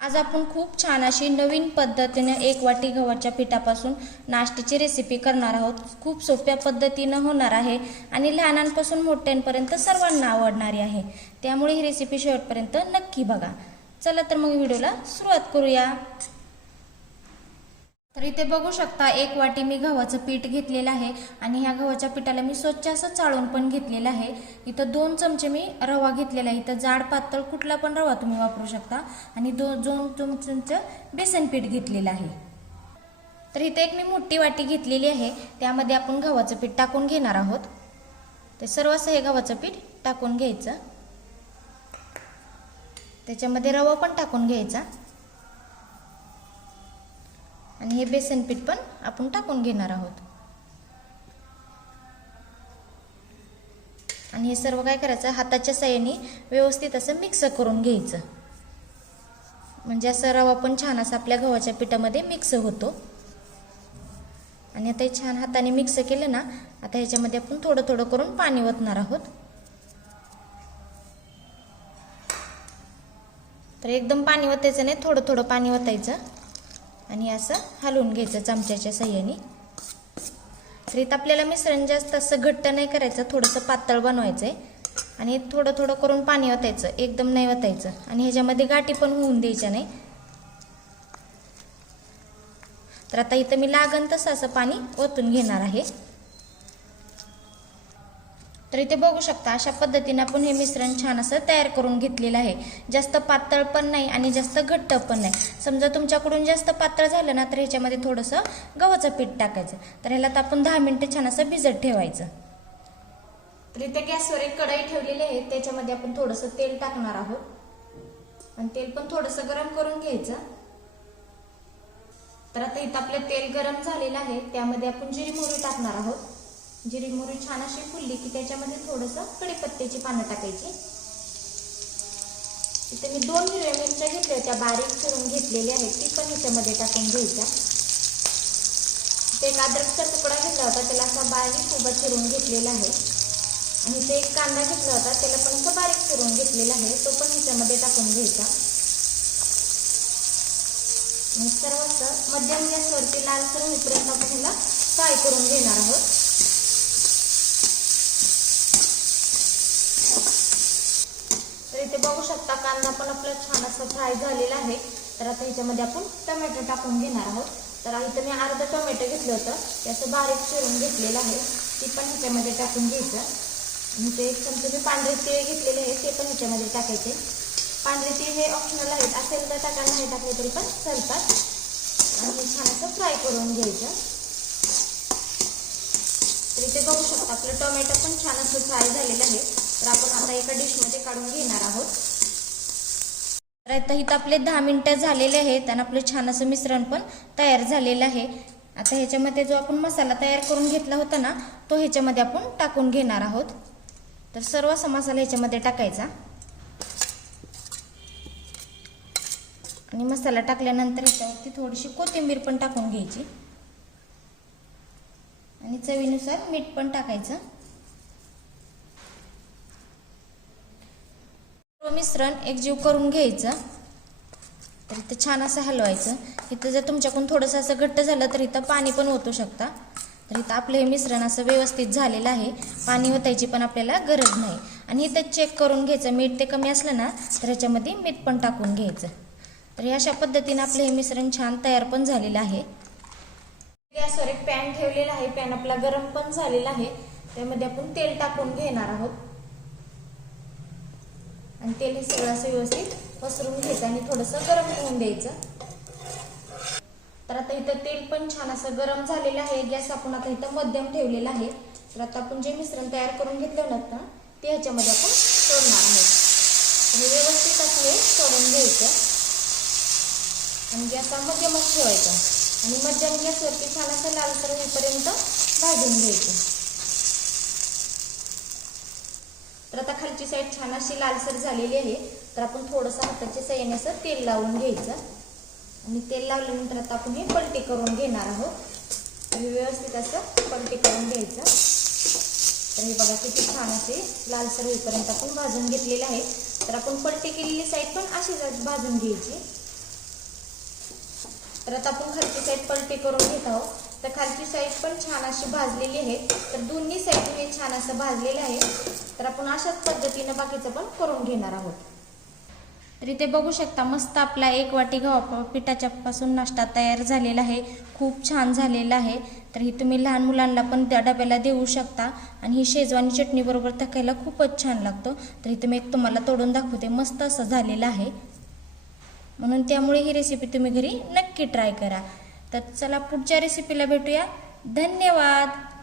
आज आपण खूप छान अशी नवीन पद्धतीने एक वाटी गव्हाच्या पिठापासून नाश्त्याची रेसिपी करणार आहोत. खूप सोप्या पद्धतीनं होणार आहे आणि लहानांपासून मोठ्यांपर्यंत सर्वांना आवडणारी आहे. त्यामुळे ही रेसिपी शेवटपर्यंत नक्की बघा. चला तर मग व्हिडिओला सुरुवात करूया. तर इथे बघू शकता एक वाटी मी गव्हाचं पीठ घेतलेलं आहे आणि ह्या गव्हाच्या पिठाला मी स्वच्छ असं चाळून पण घेतलेलं आहे. इथं दोन चमचे मी रवा घेतलेला आहे. इथं जाड पातळ कुठला पण रवा तुम्ही वापरू शकता. आणि दोन दोन चमचे बेसन पीठ घेतलेलं आहे. तर इथे एक मी मोठी वाटी घेतलेली आहे. त्यामध्ये आपण गव्हाचं पीठ टाकून घेणार आहोत. ते सर्व असं हे गव्हाचं पीठ टाकून घ्यायचं. त्याच्यामध्ये रवा पण टाकून घ्यायचा. आणि हे बेसन पीठ पण आपण टाकून घेणार आहोत. आणि हे सर्व काय करायचं? हाताच्या साह्याने व्यवस्थित असं मिक्स करून घ्यायचं. म्हणजे असं रवा पण छान असं आपल्या गव्हाच्या पिठामध्ये मिक्स होतो. आणि आता हे छान हाताने मिक्स केलं ना आता ह्याच्यामध्ये आपण थोडं थोडं करून पाणी ओतणार आहोत. तर एकदम पाणी ओतायचं नाही थोडं थोडं पाणी ओतायचं. आणि असं हलवून घ्यायचं चमच्याच्या सहाय्याने तर इथं आपल्याला मिश्रण जास्त असं घट्ट नाही करायचं थोडंसं पातळ बनवायचं आहे आणि थोडं थोडं करून पाणी ओतायचं एकदम नाही ओतायचं. आणि ह्याच्यामध्ये गाठी पण होऊन द्यायच्या नाही. तर आता इथं मी लागन तसं असं पाणी ओतून घेणार आहे. तर इथे बघू शकता अशा पद्धतीने आपण हे मिश्रण छान असं तयार करून घेतलेलं आहे. जास्त पातळ पण नाही आणि जास्त घट्ट पण नाही. समजा तुमच्याकडून जास्त पातळ झालं ना तर ह्याच्यामध्ये थोडंसं गव्हाचं पीठ टाकायचं. तर ह्याला तर आपण दहा मिनटं छान असं भिजत ठेवायचं. तर इथे गॅसवर एक कढई ठेवलेली आहे. त्याच्यामध्ये आपण थोडंसं तेल टाकणार आहोत. आणि तेल पण थोडंसं गरम करून घ्यायचं. तर आता इथं आपलं तेल गरम झालेलं आहे. त्यामध्ये आपण जिरी मोहरी टाकणार आहोत. जिरी मोहरी छान अशी फुलली की त्याच्यामध्ये थोडंसं कडीपत्त्याची पानं टाकायची. इथे मी दोन हिरव्या मिरच्या घेतल्या होत्या बारीक चिरून घेतलेल्या आहेत ती पण ह्याच्यामध्ये टाकून घ्यायच्या. ते एक अद्रकचा तुकडा घेतला होता त्याला असा बारीक उभा चिरून घेतलेला आहे. आणि ते एक कांदा घेतला होता त्याला पण असं बारीक चिरून घेतलेला आहे तो पण ह्याच्यामध्ये टाकून घ्यायचा. आणि सर्व असं मध्यम गॅसवरती लालसर होईपर्यंत आपण ह्याला फ्राय करून घेणार आहोत. इथे बघू शकता. कांदा पण आपला छान असा फ्राय झालेला आहे. तर आता ह्याच्यामध्ये आपण टोमॅटो टाकून घेणार आहोत. तर इथं मी अर्ध टोमॅटो घेतलं होतं. त्याचं बारीक चिरून घेतलेलं आहे. ती पण ह्याच्यामध्ये टाकून घ्यायचं. आणि ते एक चमचे मी पांढरे तिळ घेतलेले आहे ते पण ह्याच्यामध्ये टाकायचे. पांढरे तिळे हे ऑप्शनल आहेत. असेल तर टाकायला नाही टाकले तरी पण चालतात. आणि छान असं फ्राय करून घ्यायचं. तर इथे बघू शकता आपलं टोमॅटो पण छान असं फ्राय झालेलं आहे. तर आपण आता एका डिशमध्ये काढून घेणार आहोत. तर आता इथं आपले दहा मिनटं झालेले आहेत आणि आपलं छान असं मिश्रण पण तयार झालेलं आहे. आता ह्याच्यामध्ये जो आपण मसाला तयार करून घेतला होता ना तो ह्याच्यामध्ये आपण टाकून घेणार आहोत. तर सर्व असा मसाला ह्याच्यामध्ये टाकायचा. आणि मसाला टाकल्यानंतर ह्याच्यावरती थोडीशी कोथिंबीर पण टाकून घ्यायची. आणि चवीनुसार मीठ पण टाकायचं. मिश्रण एकजीव करून घ्यायचं. तर इथं छान असं हलवायचं. इथं जर तुमच्याकडून थोडंसं असं घट्ट झालं तर इथं पाणी पण ओतू शकता. तर इथं आपलं हे मिश्रण असं व्यवस्थित झालेलं आहे. पाणी ओतायची पण आपल्याला गरज नाही. आणि इथं चेक करून घ्यायचं. मीठ ते कमी असलं ना तर ह्याच्यामध्ये मीठ पण टाकून घ्यायचं. तर हे अशा पद्धतीनं आपलं हे मिश्रण छान तयार पण झालेलं आहे. गॅसवर एक पॅन ठेवलेला आहे. पॅन आपला गरम पण झालेला आहे. त्यामध्ये आपण तेल टाकून घेणार आहोत. आणि तेल हे सगळं असं व्यवस्थित पसरून घ्यायचं आणि थोडंसं गरम होऊन द्यायचं. तर आता इथं तेल पण छान असं गरम झालेलं आहे. गॅस आपण आता इथं मध्यम ठेवलेला आहे. तर आता आपण जे मिश्रण तयार करून घेतलं ना ते ह्याच्यामध्ये आपण सोडणार आहोत. आणि व्यवस्थित असं हे सोडून घ्यायचं. आणि गॅस हा मध्यमच ठेवायचा. आणि मध्यम गॅसवरती छान असं लालसर होईपर्यंत भाजून घ्यायचं. तर आता खालची साईड छान अशी लालसर झालेली आहे. तर आपण थोडंसं हाताच्या सहाय्याने असं तेल लावून घ्यायचं. आणि तेल लावल्यानंतर आता आपण हे पलटी करून घेणार आहोत. आणि व्यवस्थित असं पलटी करून घ्यायचं. तर हे बघा किती छान असे लालसर होईपर्यंत आपण भाजून घेतलेले आहे. तर आपण पलटी केलेली साईड पण अशीच भाजून घ्यायची. तर आता आपण खालची साईड पलटी करून घेत आहोत. तर खालची साईड पण छान अशी भाजलेली आहे. तर दोन्ही साईड हे छान असं भाजलेलं आहे. तर आपण अशाच पद्धतीनं बाकीचं पण करून घेणार आहोत. तर इथे बघू शकता मस्त आपला एक वाटी गव्हा पिठाच्या पासून नाश्ता तयार झालेला आहे. खूप छान झालेला आहे. तर ही तुम्ही लहान मुलांना पण त्या डब्याला देऊ शकता. आणि ही शेजवानी चटणीबरोबर टाकायला खूपच छान लागतो. तर इथे मी एक तुम्हाला तोडून दाखवते. मस्त असं झालेलं आहे. म्हणून त्यामुळे ही रेसिपी तुम्ही घरी नक्की ट्राय करा. तर चला पुढच्या रेसिपीला भेटूया. धन्यवाद.